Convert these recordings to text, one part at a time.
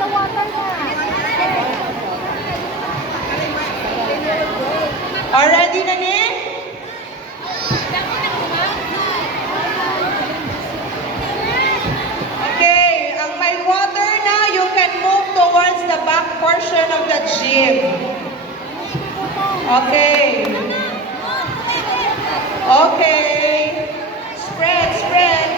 the water na. Already na ni? Okay, ang may water na, you can move towards the back portion of the gym. Okay. Okay. Spread, spread.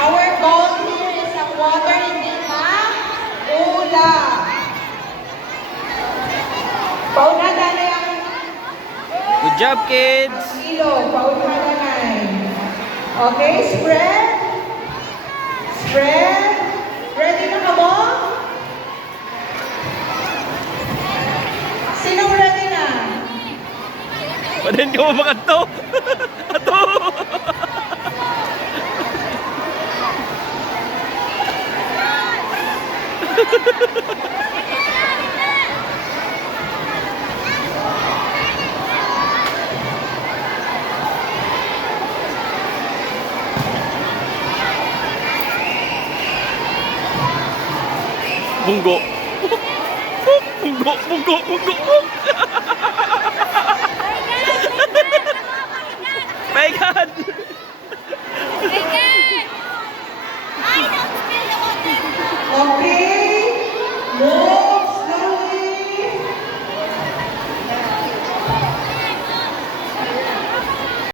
Our goal here is ang water hindi maula. Pauna na ang Good job, kids! ilog. Pauna na. Okay, spread. Spread. Ready na ka mo? Sinong ready na? Panin ka mo makato! Ato! Bunggo! Bunggo! Bunggo! Bunggo!